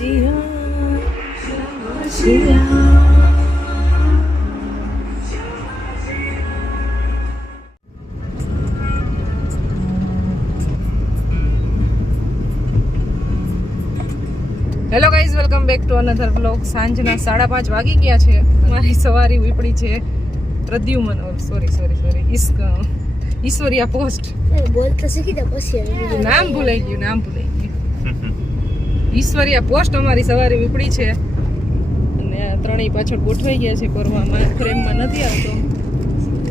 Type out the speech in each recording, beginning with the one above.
Hello guys, welcome back to another vlog. સાંજના 5:30 વાગી ગયા છે. અમારી સવારી ઉપડી છે પ્રદ્યુમન, ઈશ્વરિયા પોસ્ટ. નામ ભૂલાઈ ગયું. ઈશ્વરિયા પોસ્ટ અમારી સવારી ઉપડી છે અને ત્રણેય પાછળ ગોઠવાઈ ગયા છે. પરવામાં ફ્રેમમાં નથી આવતો.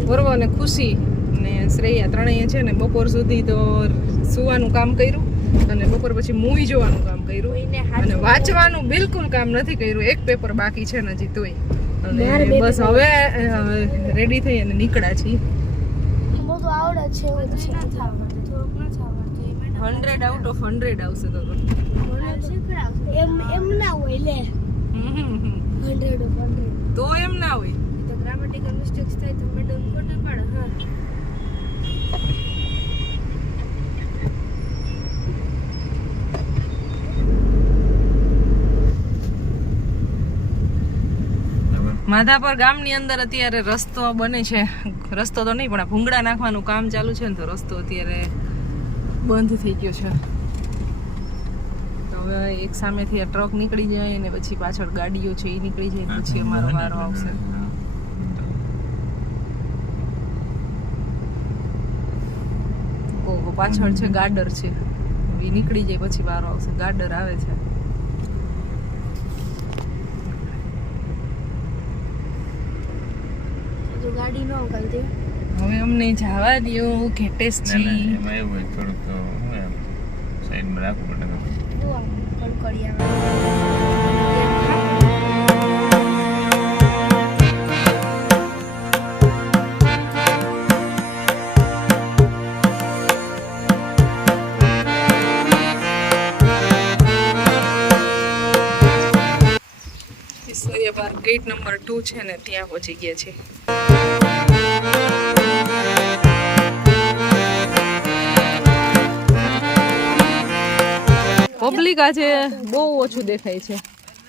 પરવ અને ખુશી અને શ્રેયા ત્રણેય છે ને બપોર સુધી તો સુવાનું કામ કર્યું અને બપોર પછી મૂવી જોવાનું કામ કર્યું અને વાંચવાનું બિલકુલ કામ નથી કર્યું. એક પેપર બાકી છે ને હજી તોય. અને બસ હવે રેડી થઈ અને નીકળ્યા છીએ. બધું આવડે છે 100 આઉટ ઓફ 100 આવશે તો એમ ના હોય લે 100 ઓફ 100 તો એમ ના હોય તો ગ્રામેટિકલ મિસ્ટેક્સ થાય તો મેડમ કોને પાડે. હા માધાપર ગામની અંદર અત્યારે રસ્તો બને છે. રસ્તો તો નહીં પણ આ ભૂંગળા નાખવાનું કામ ચાલુ છે ને તો રસ્તો અત્યારે બંધ થઈ ગયો છે. તો હવે એક સામેથી આ ટ્રક નીકળી જાય અને પછી પાછળ ગાડીઓ છે એ નીકળી જાય પછી અમારો વારો આવશે. ઓહો, પાછળ છે ગાડર છે, એ નીકળી જાય પછી વારો આવશે. ગાડર આવે છે. ગાડી નો અંકલતી હવે અમને જવા દો ઘેટેશજી. એમાં એવું હોય થોડુંક સાઈડમાં રાખવું પડે. ઈશ્વરિયા પાર્ક ગેટ નંબર 2 છે ને ત્યાં પહોંચી ગયા છે. પબ્લિક આજે બહુ ઓછું દેખાય છે.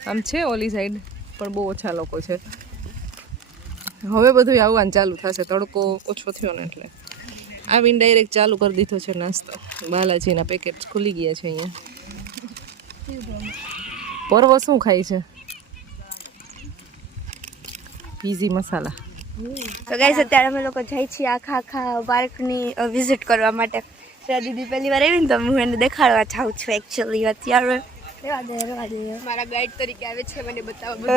આમ છે ઓલી સાઈડ પણ બહુ ઓછા લોકો છે. હવે બધું આવવાનું ચાલુ થશે. તડકો ઓછો થયો ને એટલે આવીને ડાયરેક્ટ ચાલુ કરી દીધો છે નાસ્તો. બાલાજીના પેકેટ ખુલી ગયા છે અહીંયા. પર્વ શું ખાય છે? પીઝી મસાલા. તો ગાઈસ અત્યારે અમે લોકો જાય છીએ આખા પાર્કની વિઝિટ કરવા માટે. શ્રેયા દીદી પહેલી વાર આવી ને તો હું એને દેખાડવા જાઉં છું એકચ્યુઅલી અત્યારે. રેવા દે મારા ગાઈડ તરીકે આવે છે મને બતાવવા.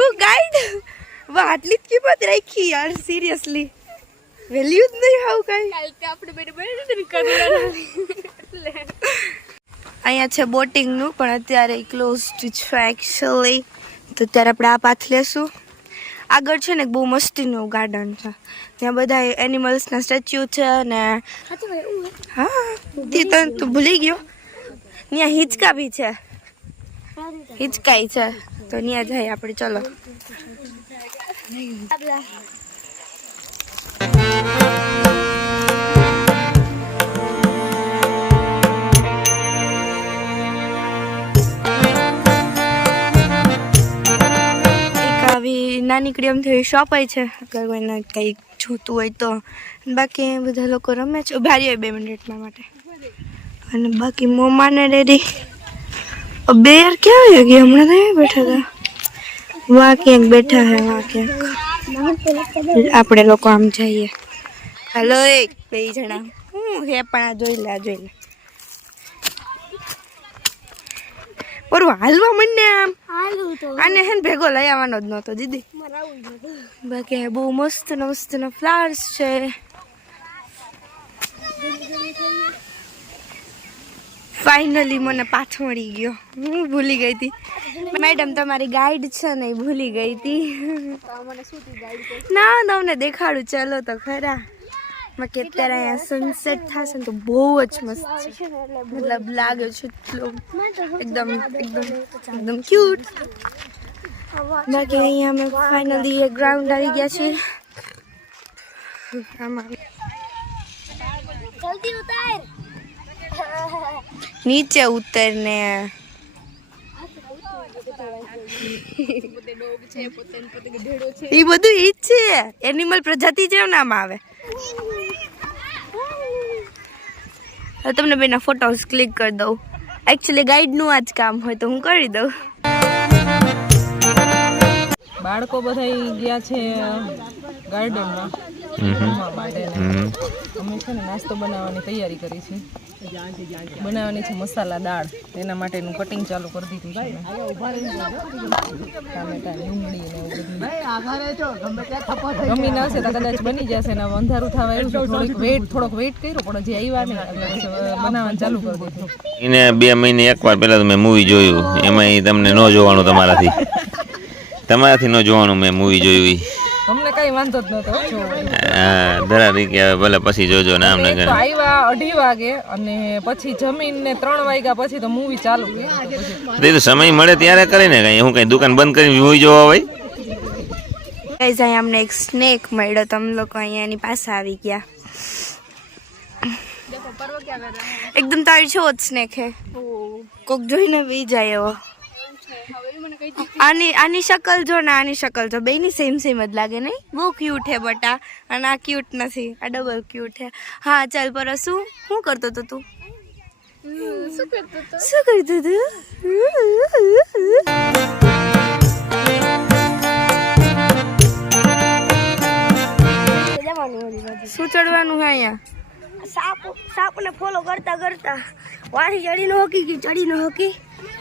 હું ગાઈડ? વાહ, આટલી જ કિંમત રાખી યાર, સિરિયસલી વેલ્યુ જ નહીં આવું કાઈ. કાલ તે આપણે અહીંયા છે બોટિંગનું પણ અત્યારે ક્લોઝડ છે એકચ્યુઅલી. તો અત્યારે આપણે આ પાથ લેશું. આગળ છે ને બહુ મસ્તીનું ગાર્ડન છે. ત્યાં બધા એનિમલ્સના સ્ટેચ્યુ છે ને હા તે તો ભૂલી ગયો. ત્યાં હિંચકા બી છે, હિંચકાઈ છે તો ત્યાં જાય આપણે. ચલો નાનીકડી એમ થઈ શોપ હોય છે અગર કોઈને કંઈ જોતું હોય તો. બાકી બધા લોકો રમે છે. ઉભા રહ્યો 2 મિનિટમાં માટે. અને બાકી મોમાને રેડી બે યાર ક્યાં આવી ગઈ? હમણાં તો બેઠા હતા. વાં ક્યાંક બેઠા હે, વાં ક્યાંક. આપણે લોકો આમ જઈએ. હલો એ 2 જણા હું હે પણ આ જોઈ લે ઓર હાલવા મને આમ આને હે ભેગો લઈ આવવાનો જ નહોતો દીદી. બાકી બહુ મસ્ત ફ્લાવર્સ છે. ફાઇનલી મને પાછો મળી ગયો. હું ભૂલી ગઈ હતી. મેડમ તમારી ગાઈડ છે ને એ ભૂલી ગઈ હતી. ના તમને દેખાડું ચાલો તો ખરા. બાકી અત્યારે અહીંયા સનસેટ થશે ને તો બહુ જ મસ્ત છે. મતલબ લાગે છે એકદમ ક્યુટ. બાકી અહીંયા અમે ફાઇનલી એક ગ્રાઉન્ડ આવી ગયા છીએ. નીચે ઉતરને એ બધું ઈ જ છે. એનિમલ પ્રજાતિ જેમ નામ આવે. હવે તમને બેના ફોટોસ ક્લિક કરી દઉં. એકચ્યુઅલી ગાઈડનું આ જ કામ હોય તો હું કરી દઉં. બાળકો બધા ગયા છે ગાર્ડનમાં રમવા માટે ને અમે છે ને નાસ્તો બનાવવાની તૈયારી કરી છે. બનાવવાની છે મસાલા દાળ. એના માટેનું કટિંગ ચાલુ કરી દીધું છે ટામેટા ડુંગળી ને એવું બધું રમીને આવશે તો કદાચ બની જશે ને અંધારું થવા એવું છે. થોડોક વેઇટ કર્યો પણ હજી આવ્યા નહીં એટલે પછી બનાવવાનું ચાલુ કરી દીધું. એને 2 મહિને એકવાર પહેલા મેં મૂવી જોયું, એમાં તમને ન જોવાનું તમારાથી ન જોવાનું. મેં મૂવી જોયું અમને કઈ વાંધો જ નતો. હા ધરારી કે ભલે પછી જોજો ને આમ ને આવ્યા 2:30 વાગે અને પછી જમીને 3 વાગ્યા પછી તો મૂવી ચાલુ કરી. તો સમય મળે ત્યારે કરે ને કઈ. હું કઈ દુકાન બંધ કરીને મૂવી જોવા હોય. ગાઈઝ અહીંયા અમને એક સ્નેક મળ્યો તો અમે લોકો અહીંયા એની પાસે આવી ગયા. એકદમ તારી છો જ સ્નેક હે. કોક જોઈને બી જાય એવો. આની શકલ જો ને આની શકલ જો બેની સેમ જ લાગે નહીં. બહુ ક્યુટ હે બટા. અને આ ક્યુટ નથી, આ ડબલ ક્યુટ હે. હા ચાલ પર શું કરતો હતો તું? શું કરતો તું? શું ચડવાનું હે અહીંયા? સાપને ફોલો કરતા કરતા વાળી ચડીને હોકી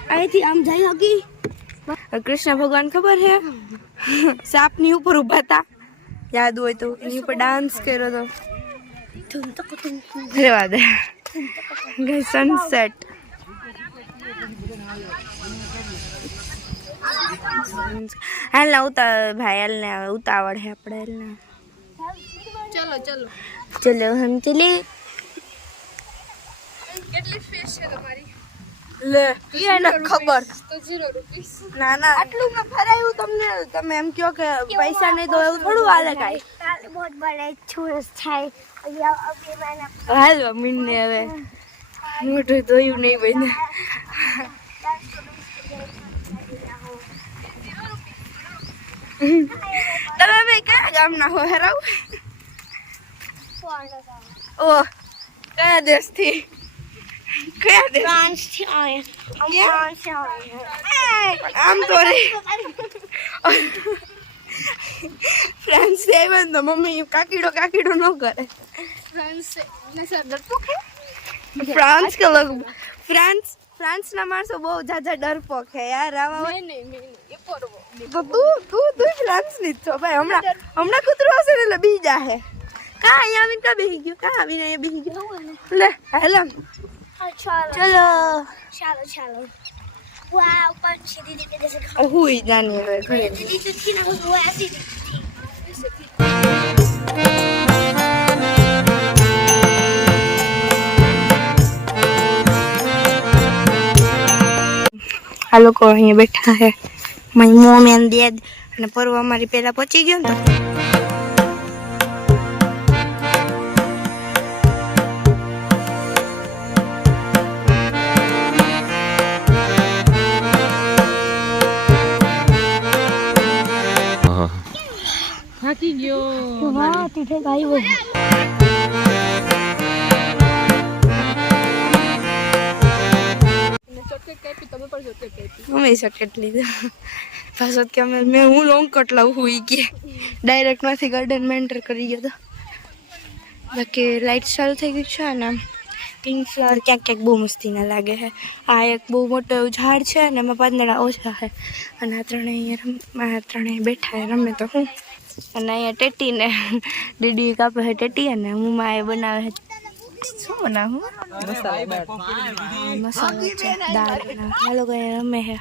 અહીંથી આમ જઈ હોકી. કૃષ્ણ ભગવાન ખબર હે સાપની ઉપર ઉભા હતા, યાદ હોય તો એની ઉપર ડાન્સ કર્યો હતો. રેવા દે. સનસેટ હાલ ના ભાઈ હાલ ને ઉતાવળ હે આપણે. ચલો હમ ચલે. કેટલી ફીસ છે તમારી? લે એને ખબર તો 0 રૂપિયા. ના આટલું મેં ફરાયું તમને. તમે એમ કહો કે પૈસા નહીં દો એવું થોડું હાલે કાઈ. બહુ બડા છોરસ થાય. હાલ મીને હવે મોઢું ધોયું નહીં બને. તમે ભાઈ કયા ગામના હો હેરાવ? ઓહ કયા દેશથી? ફ્રાન્સ થી આમ તો ફ્રાન્સ થી આવ્યા ને તો મમ્મી કાકીડો ન કરે. ફ્રાન્સ કે લોગ ફ્રાન્સ ના માણસો બહુ જાજા ડરપોક હે યાર. આવા તો તું ફ્રાન્સ ની છો ભાઈ. હમણાં કૂતરો હશે ને એટલે બીજા હે. કા અહીંયા આવીને કા બેહી ગયો? કા આવીને અહીંયા બેહી ગયો? લે હેલો चलो चलो वाह पंछी दीदी के जैसे हुई जानी है घरे दीदी जो थी ना वो ऐसी આ લોકો અહીંયા બેઠા હે. મારી મમ્મી અને ડેડ અને પરવા અમારી પહેલા પહોંચી ગયો ને તો થાકી ગયો. વાહ તીઠે ભાઈ वो અમે શોર્ટકટ લીધો પાછો કે મેં હું લોંગ કટ લાવું હુઈ ગયા. ડાયરેક્ટ માંથી ગાર્ડન માં એન્ટર કરી ગયો તો. બાકી લાઇટ ચાલુ થઈ ગઈ છે ને પિંક ફ્લાવર ક્યાંક બહુ મસ્તી ના લાગે છે. આ એક બહુ મોટો એવું ઝાડ છે ને એમાં પાંદડા ઓછા છે અને આ ત્રણેય બેઠા રમે તો હું. અને અહીંયા ટેટી ને દીદી કાપે છે ટેટી અને હું માં એ બનાવે છે. શું બનાવું? મસાલા છે દાળ. આ લોકો રમે છે.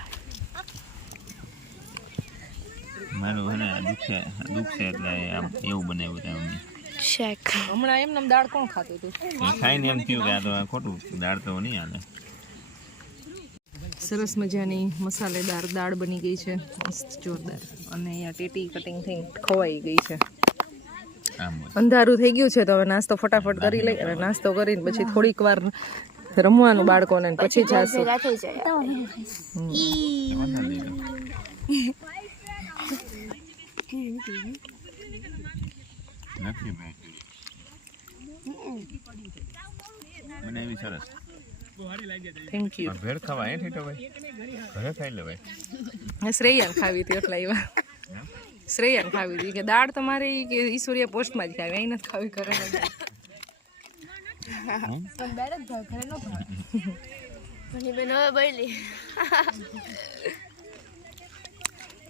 મારું હે ને દુખ છે એટલે આમ એવું બનાવ્યું છે મમ્મી. શેક હમણાં એમને દાળ કોણ ખાતું હતું? ખાઈને એમ થયું કે આ તો ખોટું દાળ તો નહીં હાલે. સરસ મજાની મસાલેદાર દાળ બની ગઈ છે, મસ્ત જોરદાર. અને અહીંયા ટેટી કટિંગ થઈ ખવાઈ ગઈ છે. અંધારું થઈ ગયું છે તો હવે નાસ્તો ફટાફટ કરી લઈ અને નાસ્તો કરીને પછી થોડીક વાર રમવાનું બાળકોને પછી જાશું. નથી મને એવી સરસ થેન્ક યુ. ભેળ ખાવા એ ઠીટો ભાઈ ઘરે ખાઈ લે ભાઈ. શ્રેયાને ખાવી હતી એટલે આવ્યા. શ્રેયાને ખાવી હતી કે દાળ તમારે ઈ કે ઈશ્વરીય પોસ્ટમાં જ ખાવી, અહીં નથી ખાવી કરે.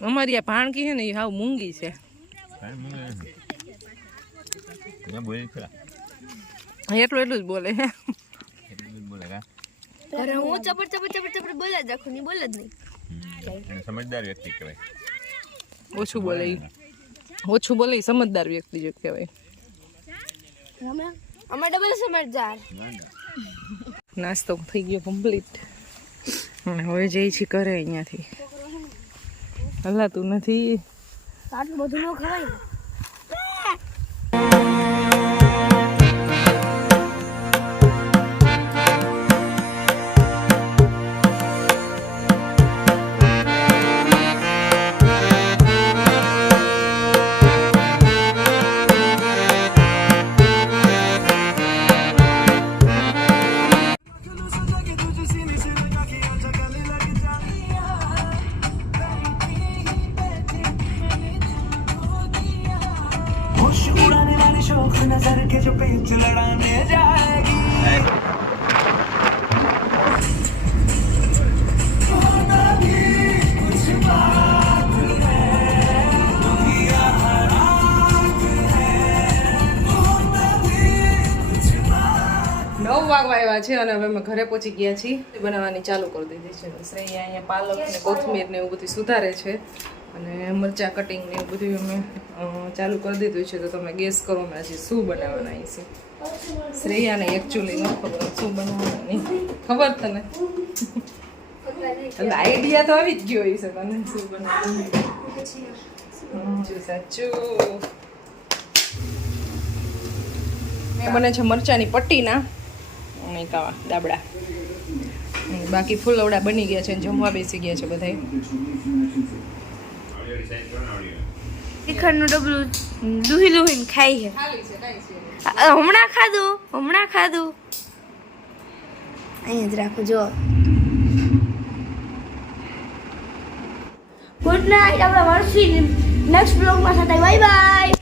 અમારી આ ભાણકી છે ને એ હાવ મૂંગી છે. એટલું જ બોલે છે. અરે હું ચપડ બોલે જ રાખું, ની બોલે જ નહીં. સમજદાર વ્યક્તિ કહેવાય. ઓછું બોલે ઈ. ઓછું બોલે ઈ સમજદાર વ્યક્તિ જો કહેવાય. અમે ડબલ સમજદાર. નાસ્તો થઈ ગયો કમ્પ્લીટ. હવે જઈ છી કરે અહીંયાથી. હલાતું નથી. આટલું બધું ન ખવાય ને. नजर के जो पेच लड़ाने जाएगी कुछ बात है दुनिया हरात है 9 વાગવા આવ્યા છે અને હવે અમે ઘરે પહોંચી ગયા છીએ. બનાવવાની ચાલુ કરી દીધી છે. શ્રેયા અહીંયા પાલક ને કોથમીર ને એવું બધું સુધારે છે અને મરચાં કટિંગ ને એવું બધું અમે ચાલુ કરી દીધું છે. તો તમે ગેસ કરો મેં હજી શું બનાવવાના છે. શ્રેયાને એકચ્યુઅલી ન ખબર શું બનાવવાની. ખબર તને આઈડિયા તો આવી જ ગયો છે તને શું બનાવવાનું. સાચું મેં બને છે મરચાંની પટ્ટીના અને કાવા દાબડા. બાકી ફૂલવડા બની ગયા છે અને જમવા બેસી ગયા છે બધા. શ્રીખંડનું ડબલું દૂહીને ખાઈ છે. હમણાં ખાધું અહીંયા જ રાખું જો. Good night. આપણે મળશું નેક્સ્ટ બ્લોગમાં સાથે. Bye bye.